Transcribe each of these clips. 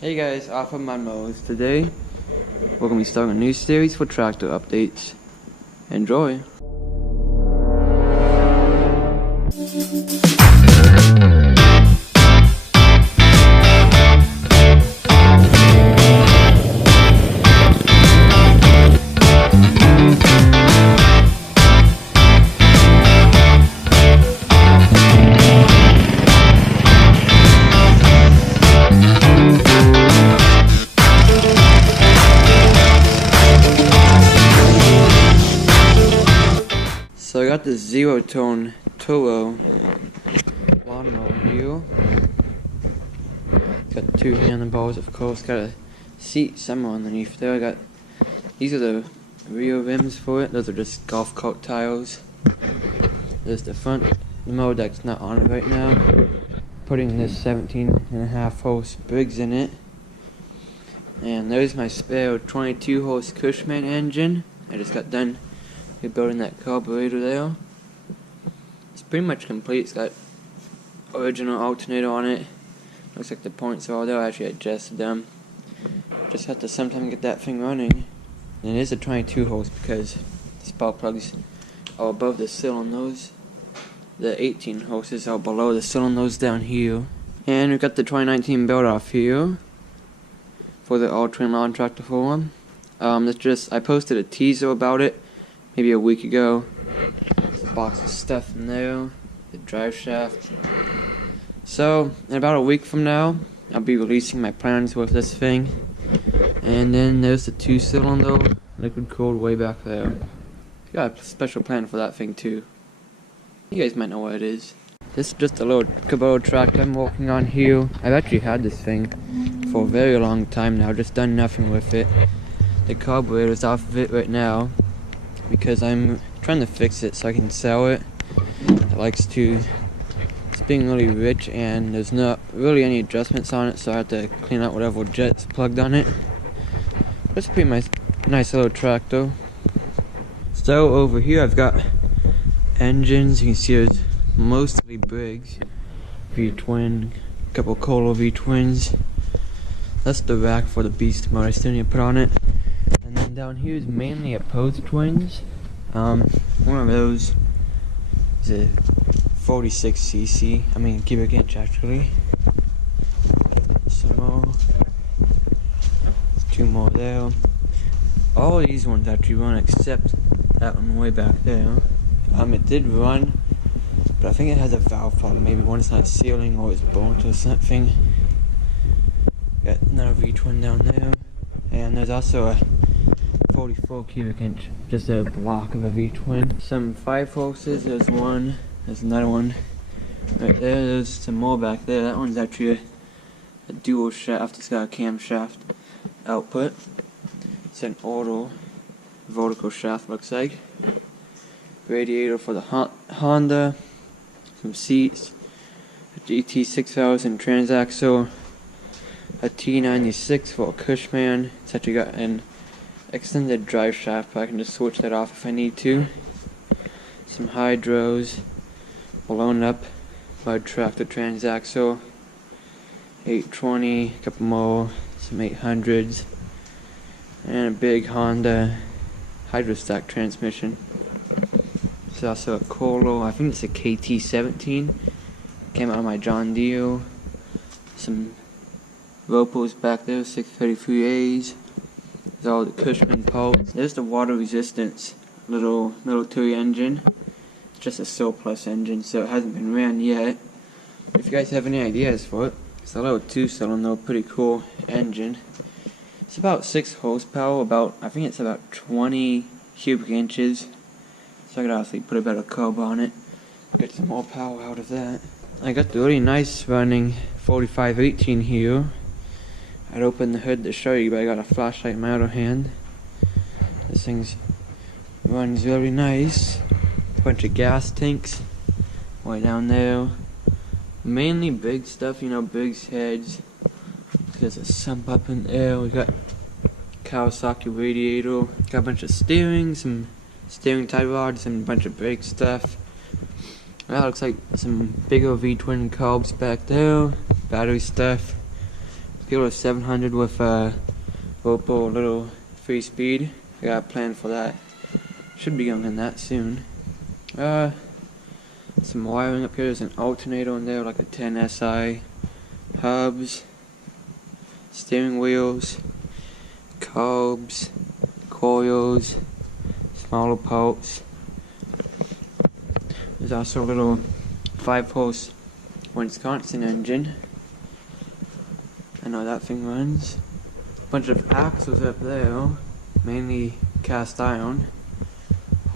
Hey guys, Offroad MudMowers. Today, we're going to be starting a new series for tractor updates. Enjoy! So I got this zero-tone turbo lawnmower here. Got two handlebars, of course. Got a seat somewhere underneath there. These are the rear rims for it. Those are just golf cart tires. There's the front mower that's not on it right now. Putting this 17.5 horse Briggs in it. And there's my spare 22 horse Cushman engine. I just got done rebuilding that carburetor there. It's pretty much complete. It's got original alternator on it. Looks like the points are all there. I actually adjusted them. Just have to sometime get that thing running. And it is a 22 horse because the spark plugs are above the cylinders. The 18 horses are below the cylinders down here. And we've got the 2019 build off here for the all-terrain lawn tractor forum. I posted a teaser about it maybe a week ago. There's a box of stuff in there, the drive shaft. So, in about a week from now, I'll be releasing my plans with this thing. And then there's the 2-cylinder liquid cooled way back there. Got a special plan for that thing too. You guys might know what it is. This is just a little Kubota tractor I'm working on here. I've actually had this thing for a very long time now, just done nothing with it. The carburetor's off of it right now because I'm trying to fix it so I can sell it. It's being really rich and there's not really any adjustments on it, so I have to clean out whatever jet's plugged on it. But it's a pretty nice little tractor. So over here I've got engines. You can see there's mostly Briggs, V-twin, a couple Kohler V-twins. That's the rack for the beast mode I still need to put on it. And then down here is mainly a Post twins. One of those is a 46cc, cubic inch actually. Some more. Two more there. All of these ones actually run except that one way back there. It did run, but I think it has a valve problem. Maybe one's not sealing or it's burnt or something. Got another V-twin down there. And there's also a 44 cubic inch, just a block of a V-twin. Some 5 horses, there's one, there's another one right there, there's some more back there. That one's actually a dual shaft, it's got a camshaft output. It's an auto vertical shaft, looks like. Radiator for the Honda, some seats, a GT6000 transaxle, a T96 for a Cushman. It's actually got an extended drive shaft, but I can just switch that off if I need to. Some hydros, blown up by tractor transaxle, 820, a couple more, some 800s, and a big Honda hydrostack transmission. There's also a Kohler, I think it's a KT17, came out of my John Deere. Some Ropos back there, 633As. There's all the Cushman parts. There's the water resistance little military engine. It's just a surplus engine, so it hasn't been ran yet. If you guys have any ideas for it, it's a little 2-cylinder, pretty cool engine. It's about 6 horsepower, I think it's about 20 cubic inches. So I could obviously put a better carb on it, get some more power out of that. I got the really nice running 4518 here. I'd open the hood to show you, but I got a flashlight in my other hand. This thing runs really nice. Bunch of gas tanks way down there. Mainly big stuff, Briggs heads. There's a sump up in there. We got Kawasaki radiator. Got a bunch of steering, some steering tie rods, and a bunch of brake stuff. That looks like some bigger V-twin carbs back there. Battery stuff. Peeler 700 with Oppo little 3-speed. I got a plan for that. Should be going in that soon. Some wiring up here. There's an alternator in there, like a 10 SI. Hubs, steering wheels, carbs, coils, smaller parts. There's also a little 5-horse Wisconsin engine. I know that thing runs. Bunch of axles up there, mainly cast iron.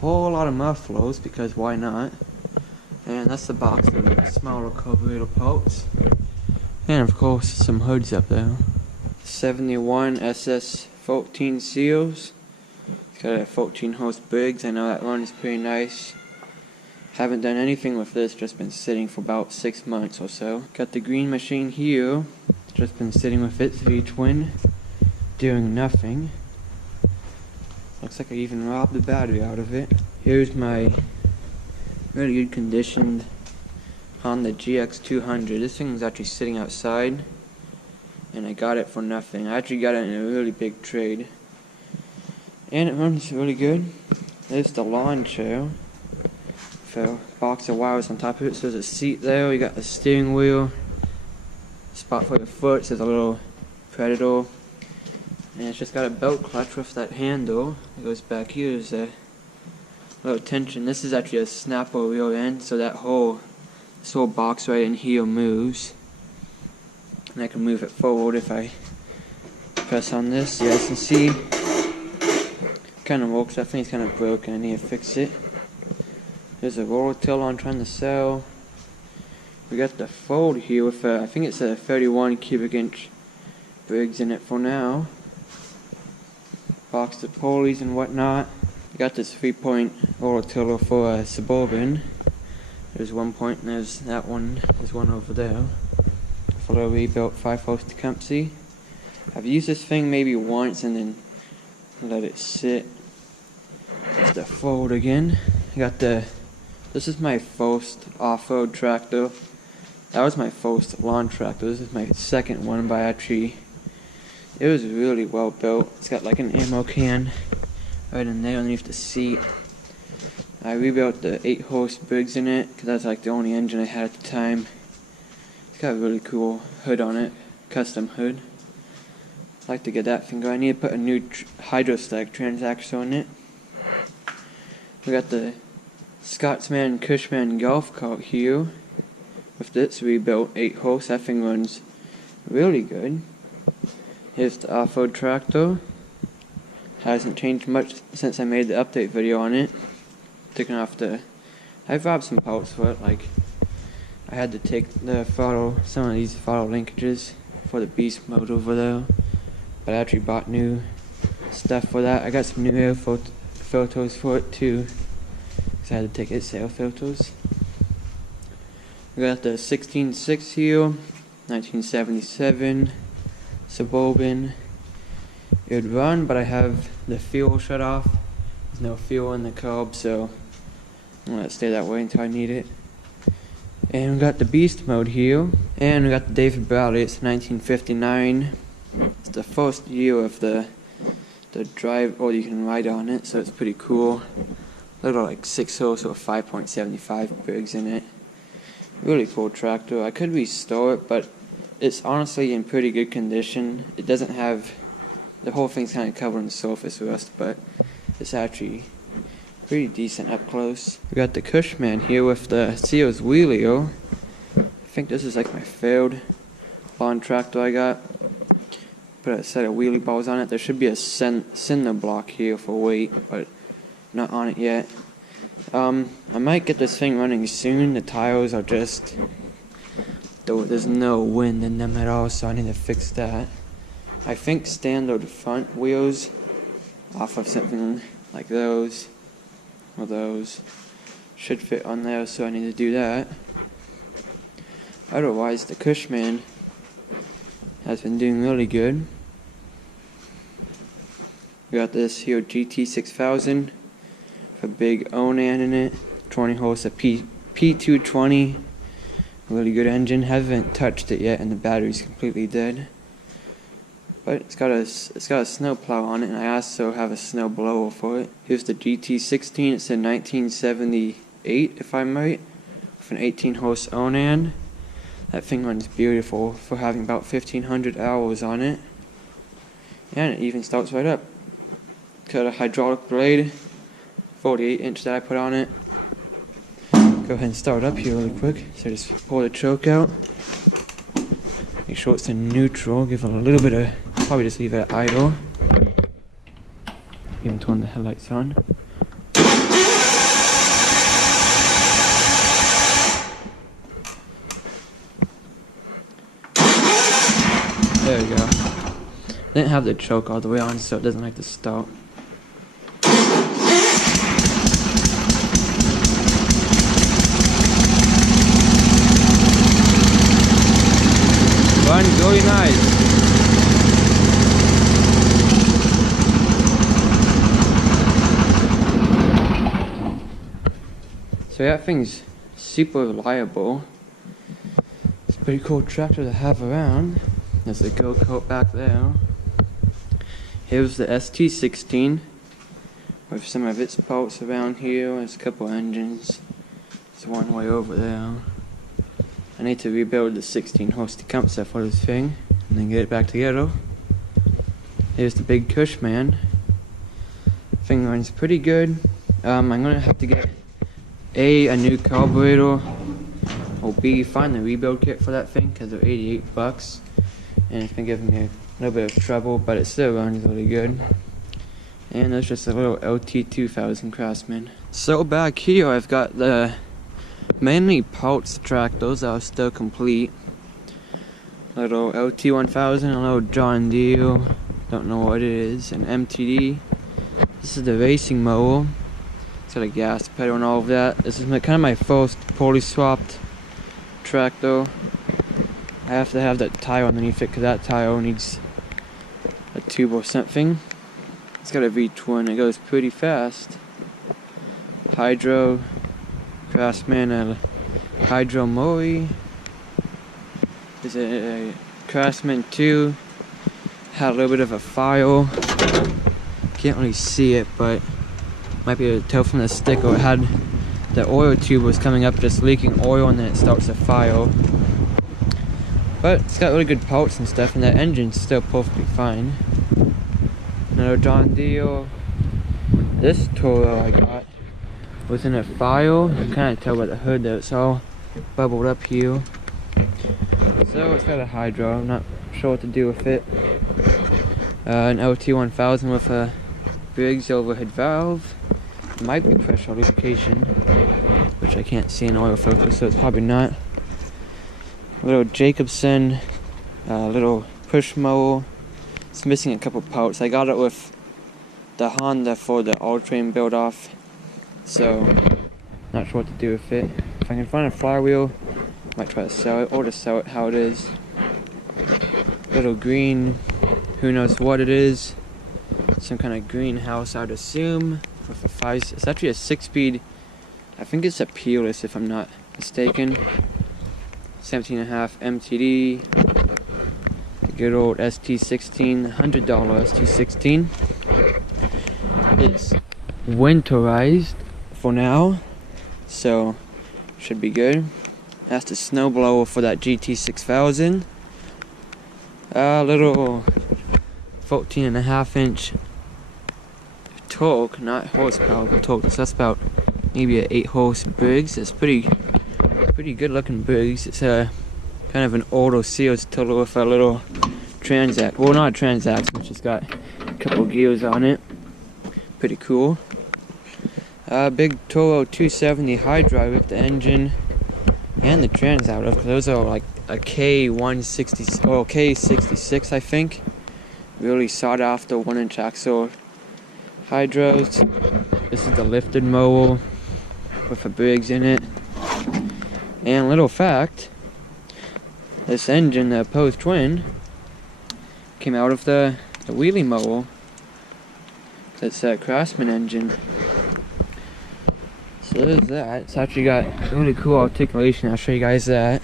Whole lot of mufflers, because why not? And that's the box of smaller carburetor parts. And of course some hoods up there. 71 SS14 seals. It's got a 14-horse Briggs. I know that runs pretty nice. Haven't done anything with this, just been sitting for about 6 months or so. Got the green machine here. Just been sitting with its V-twin, doing nothing. Looks like I even robbed the battery out of it. Here's my really good conditioned Honda GX200. This thing is actually sitting outside, and I got it for nothing. I actually got it in a really big trade, and it runs really good. There's the lawn chair, with a box of wires on top of it. So there's a seat there. You got the steering wheel, spot for your foot. There's a little Predator, and it's just got a belt clutch with that handle. It goes back here. There's a little tension. This is actually a snapper rear end, so that this whole box right in here moves, and I can move it forward if I press on this. You guys can see kind of works. I think it's kind of broken. I need to fix it. There's a roller tiller I'm trying to sell. We got the fold here with I think it's a 31 cubic inch Briggs in it for now. Box of pulleys and whatnot. We got this 3-point roller tiller for a Suburban. There's 1 point, and there's that one. There's one over there. For a rebuilt 5-horse Tecumseh. I've used this thing maybe once and then let it sit. It's the fold again. I got this is my first off-road tractor. That was my first lawn tractor. This is my second one, but actually, it was really well built. It's got like an ammo can right in there underneath the seat. I rebuilt the 8-horse Briggs in it, because that's like the only engine I had at the time. It's got a really cool hood on it, custom hood. I'd like to get that thing going. I need to put a new hydrostack transaxle in it. We got the Scotsman Cushman golf cart here with this rebuilt 8-horse. That thing runs really good. Here's the off-road tractor. Hasn't changed much since I made the update video on it. Taking off I've robbed some parts for it, like I had to take some of these throttle linkages for the beast mode over there, but I actually bought new stuff for that. I got some new air filters for it too, because I had to take its air filters. We got the 16.6 here, 1977 Suburban. It would run, but I have the fuel shut off. There's no fuel in the carb, so I'm gonna let it stay that way until I need it. And we got the beast mode here, and we got the David Bradley. It's 1959. It's the first year of the drive, or you can ride on it, so it's pretty cool. Little like 6-horse or 5.75 Briggs in it. Really cool tractor. I could restore it, but it's honestly in pretty good condition. It doesn't have, the whole thing's kind of covered in surface rust, but it's actually pretty decent up close. We got the Cushman here with the Seals wheelio. I think this is like my failed lawn tractor I got. Put a set of wheelie balls on it. There should be a cinder block here for weight, but not on it yet. I might get this thing running soon. The tires are just, there's no wind in them at all, so I need to fix that. I think standard front wheels off of something like those or those should fit on there, so I need to do that. Otherwise, the Cushman has been doing really good. We got this here GT6000 with a big Onan in it, 20 horse, a P220, really good engine. Haven't touched it yet, and the battery's completely dead. But it's got a snow plow on it, and I also have a snow blower for it. Here's the GT16. It's a 1978, if I'm right, with an 18 horse Onan. That thing runs beautiful for having about 1,500 hours on it, and it even starts right up. Got a hydraulic blade, 48-inch that I put on it. Go ahead and start up here really quick. So just pull the choke out. Make sure it's in neutral. Give it a little bit of, probably just leave it at idle. Even turn the headlights on. There we go. Didn't have the choke all the way on, so it doesn't like to start. Runs really nice. So that thing's super reliable. It's a pretty cool tractor to have around. There's the go coat back there. Here's the ST16 with some of its parts around here. There's a couple engines. There's one way over there. I need to rebuild the 16 horse decompressor for this thing and then get it back together. Here's the big Cushman. Thing runs pretty good. I'm gonna have to get a new carburetor, or B, find the rebuild kit for that thing because they're $88 and it's been giving me a little bit of trouble, but it still runs really good. And there's just a little LT2000 Craftsman. So back here I've got the mainly parts tractors that are still complete. Little LT1000, a little John Deere, don't know what it is, an MTD. This is the racing mower. It's got a gas pedal and all of that. This is kind of my first fully swapped tractor. I have to have that tire underneath it because that tire needs a tube or something. It's got a V-twin, it goes pretty fast. Hydro, Craftsman, a Hydro Mori. Is it a Craftsman 2? Had a little bit of a file. Can't really see it, but might be able to tell from the sticker. It had the oil tube was coming up, just leaking oil, and then it starts to fire. But it's got really good parts and stuff, and that engine's still perfectly fine. Another John Deere. This Toro I got was in a file. You can kind of tell by the hood that it's all bubbled up here. So it's got a hydro. I'm not sure what to do with it. An LT1000 with a Briggs overhead valve. It might be pressure lubrication, which I can't see in oil focus, so it's probably not. A little Jacobson, little push mower. It's missing a couple parts. I got it with the Honda for the all-terrain build-off, so not sure what to do with it. If I can find a flywheel, I might try to sell it, or just sell it how it is. Little green, who knows what it is. Some kind of greenhouse, I'd assume. With a 5, it's actually a 6-speed. I think it's a Peerless, if I'm not mistaken. 17.5 MTD. The good old ST16, $100 ST16. It's winterized for now, so should be good. That's the snow blower for that GT6000. Little 14.5-inch torque, not horsepower, but torque. So that's about maybe an 8-horse Briggs. It's pretty good looking Briggs. It's a kind of an auto seals tiller with a little transact. Well, not a transact, but it's got a couple gears on it. Pretty cool. Big Toro 270 high drive with the engine and the trans out of. Those are like a K160 or K66, I think. Really sought after 1-inch axle hydros. This is the lifted mower with a Briggs in it. And little fact, this engine, the Post Twin, came out of the wheelie mower. That's a Craftsman engine. So there's that. It's actually got really cool articulation. I'll show you guys that.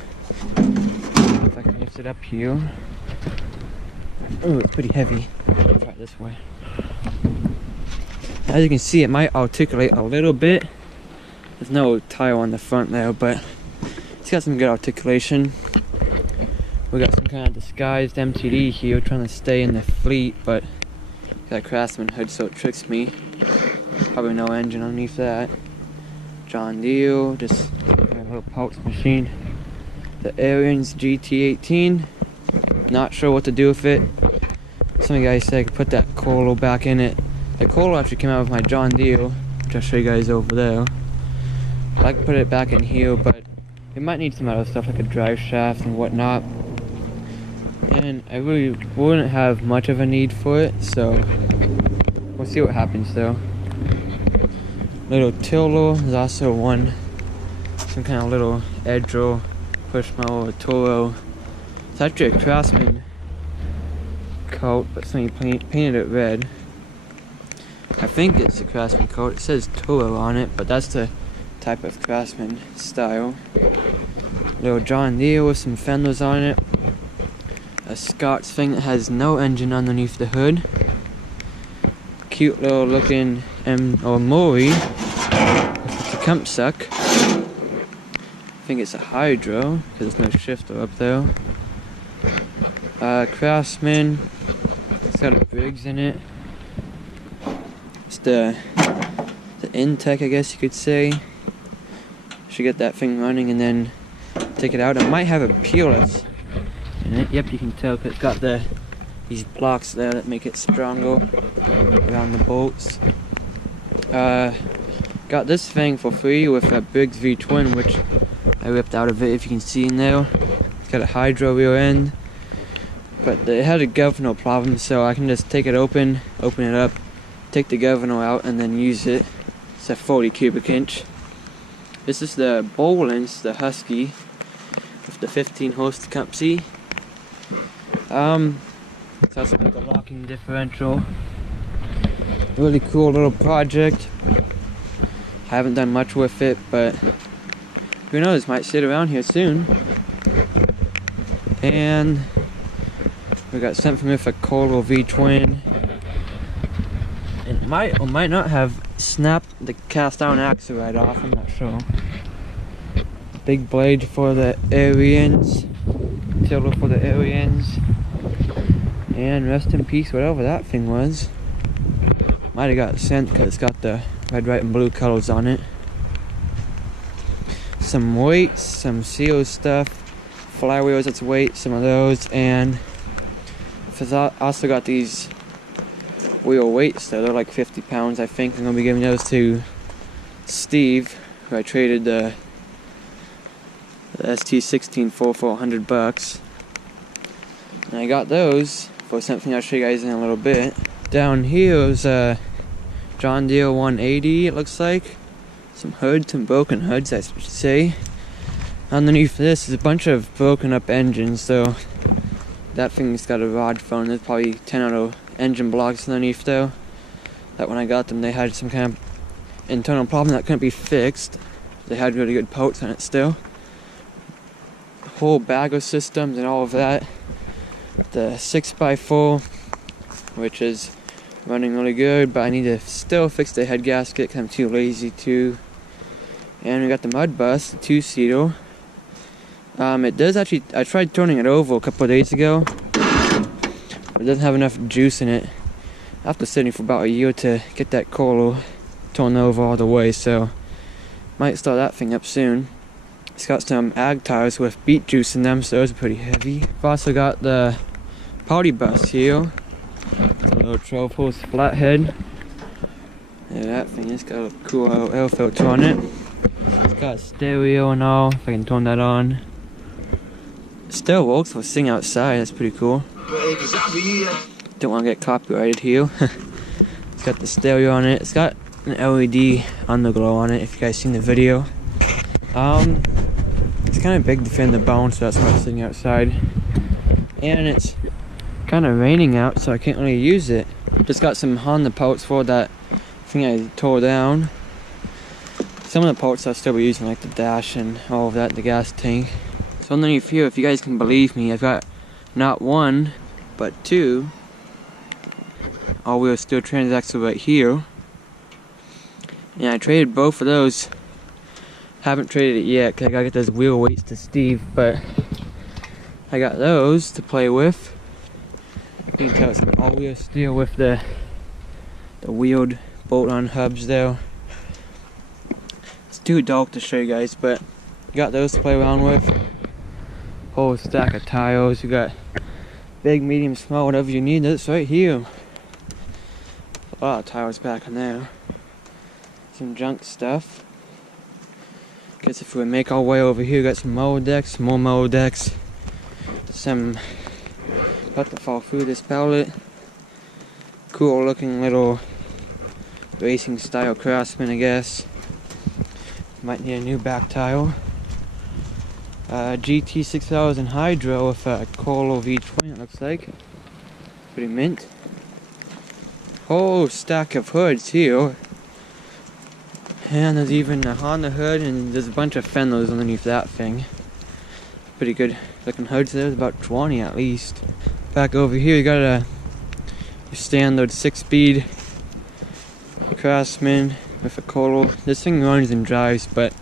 If I can lift it up here. Oh, it's pretty heavy. Try it this way. As you can see, it might articulate a little bit. There's no tile on the front there, but it's got some good articulation. We got some kind of disguised MTD here, trying to stay in the fleet, but got a Craftsman hood, so it tricks me. Probably no engine underneath that. John Deere, just a little parts machine. The Ariens GT18. Not sure what to do with it. Some of you guys said I could put that coil back in it. The coil actually came out of my John Deere, which I'll show you guys over there. I could put it back in here, but it might need some other stuff like a drive shaft and whatnot. And I really wouldn't have much of a need for it, so we'll see what happens though. Little tiller, there's also some kind of little edge roll, push mower, Toro. It's actually a Craftsman coat, but somebody painted it red. I think it's a Craftsman coat. It says Toro on it, but that's the type of Craftsman style. Little John Deere with some fenders on it. A Scots thing that has no engine underneath the hood. Cute little looking Mori with a Cump suck. I think it's a Hydro because there's no shifter up there. Craftsman. It's got a Briggs in it. It's the Intech, I guess you could say. Should get that thing running and then take it out. It might have a peerless in it. Yep, you can tell because it's got these blocks there that make it stronger around the bolts. Got this thing for free with a Briggs V-twin, which I ripped out of it, if you can see in there. It's got a Hydro rear end, but it had a governor problem, so I can just take it open it up, take the governor out, and then use it. It's a 40 cubic inch. This is the Bolins, the Husky, with the 15 horse Cump C. It's also got the locking differential. Really cool little project. I haven't done much with it, but who knows, might sit around here soon. And we got something with a Colo V-twin. It might or might not have snapped the cast iron axle right off, I'm not sure. Big blade for the Ariens, tiller for the Ariens, and rest in peace whatever that thing was. Might have got sent because it's got the red, white, and blue colors on it. Some weights, some seal stuff, flywheels, that's weight, some of those, and also got these wheel weights that are like 50 pounds, I think. I'm going to be giving those to Steve, who I traded the ST16 for $100. And I got those for something I'll show you guys in a little bit. Down here is a John Deere 180, it looks like. Some hoods, some broken hoods, I should say. Underneath this is a bunch of broken up engines, so that thing's got a rod phone. There's probably 10 other engine blocks underneath though. That when I got them, they had some kind of internal problem that couldn't be fixed. They had really good parts on it still. Whole bag of systems and all of that. The 6x4, which is running really good, but I need to still fix the head gasket because I'm too lazy to. And we got the mud bus, the 2-seater. It does actually, I tried turning it over a couple of days ago. It doesn't have enough juice in it. After sitting for about a year to get that coil turned over all the way, so might start that thing up soon. It's got some ag tires with beet juice in them, so those are pretty heavy. I've also got the party bus here. It's a little 12-horse flathead. Yeah, that thing has got a cool air filter on it. It's got stereo and all, if I can turn that on. It still works for sitting outside, that's pretty cool. Don't want to get copyrighted here. It's got the stereo on it. It's got an LED underglow on it, if you guys seen the video. It's kind of big to fit in the bone, so that's why it's sitting outside. And it's kind of raining out, so I can't really use it. Just got some Honda parts for that thing I tore down. Some of the parts I'll still be using, like the dash and all of that, the gas tank. So underneath here, if you guys can believe me, I've got not one, but 2 all-wheel steel transaxle right here. And I traded both of those. Haven't traded it yet because I gotta get those wheel weights to Steve, but I got those to play with. You can tell it's all-wheel steel with the wheeled bolt-on hubs though. It's too dark to show you guys, but got those to play around with. Whole stack of tiles. You got big, medium, small, whatever you need. That's right here. A lot of tires back in there. Some junk stuff. Guess if we make our way over here, got some mower decks, more mower decks. Some about to fall through this pallet. Cool looking little racing style Craftsman, I guess. Might need a new back tire. GT 6000 Hydro with a Colo V20, it looks like. Pretty mint. Whole stack of hoods here. And there's even a Honda hood, and there's a bunch of fenders underneath that thing. Pretty good looking hoods there, there's about 20 at least. Back over here you got your standard 6-speed Craftsman with a Colo. This thing runs and drives, but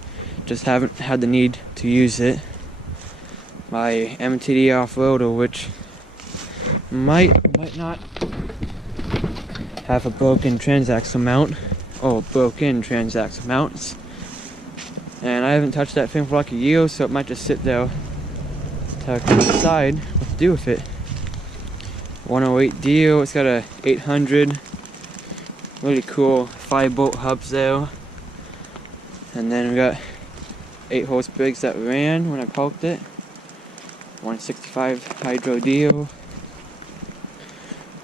just haven't had the need to use it. My MTD Offroad, which might not have a broken transaxle mount. Oh, broken transaxle mounts. And I haven't touched that thing for like a year, so it might just sit there until I can decide what to do with it. 108 deal, it's got a 800. Really cool 5-bolt hubs there. And then we got 8-horse brakes that ran when I parked it. 165 hydro deal.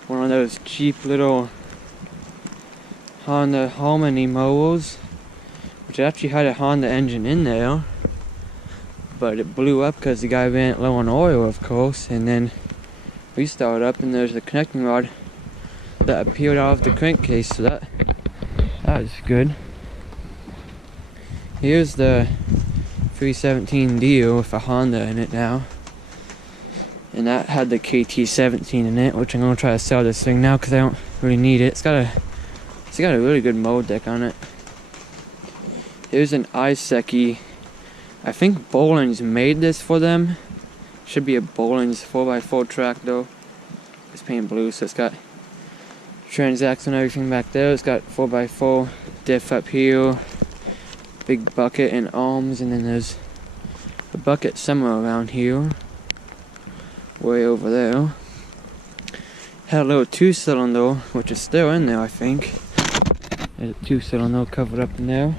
One of those cheap little Honda Harmony mowers, which actually had a Honda engine in there, but it blew up because the guy ran it low on oil, of course, and then we started up and there's a connecting rod that appeared out of the crankcase, so that was good. Here's the 317 deal with a Honda in it now. And that had the KT17 in it, which I'm going to try to sell this thing now because I don't really need it. It's got a really good mold deck on it. Here's an Iseki. I think Boland's made this for them. Should be a Boland's 4x4 track though. It's painted blue, so it's got transaxle and everything back there. It's got 4x4 diff up here, big bucket and arms, and then there's a bucket somewhere around here. Way over there. Had a little 2-cylinder, which is still in there, I think. There's a 2-cylinder covered up in there.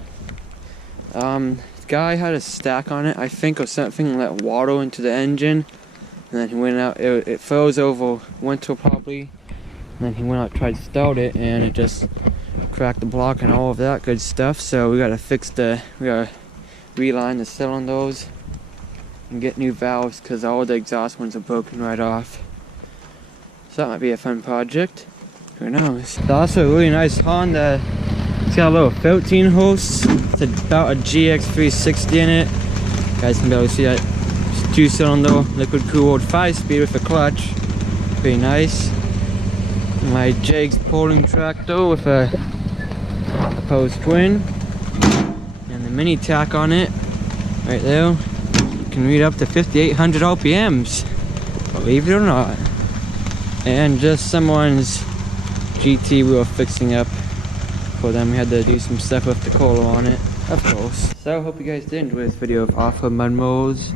The guy had a stack on it, I think, or something, let water into the engine. And then he went out, it froze over winter probably. And then he went out, tried to start it, and it just cracked the block and all of that good stuff. So we gotta reline the cylinders and get new valves because all the exhaust ones are broken right off. So that might be a fun project. Who knows? It's also a really nice Honda. It's got a little 13 horse. It's about a GX360 in it. You guys can be able to see that. It's 2-cylinder, liquid cooled 5-speed with a clutch. Pretty nice. My Jags pulling tractor with a opposed twin. And the mini tack on it, right there. Can read up to 5,800 RPMs, believe it or not. And just someone's GT we were fixing up for them. We had to do some stuff with the Colo on it, of course. So I hope you guys did enjoy this video of Offroad MudMowers.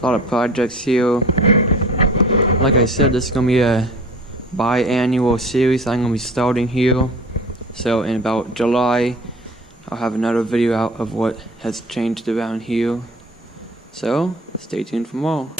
A lot of projects here. Like I said, this is gonna be a biannual series I'm gonna be starting here. So in about July, I'll have another video out of what has changed around here. So, stay tuned for more.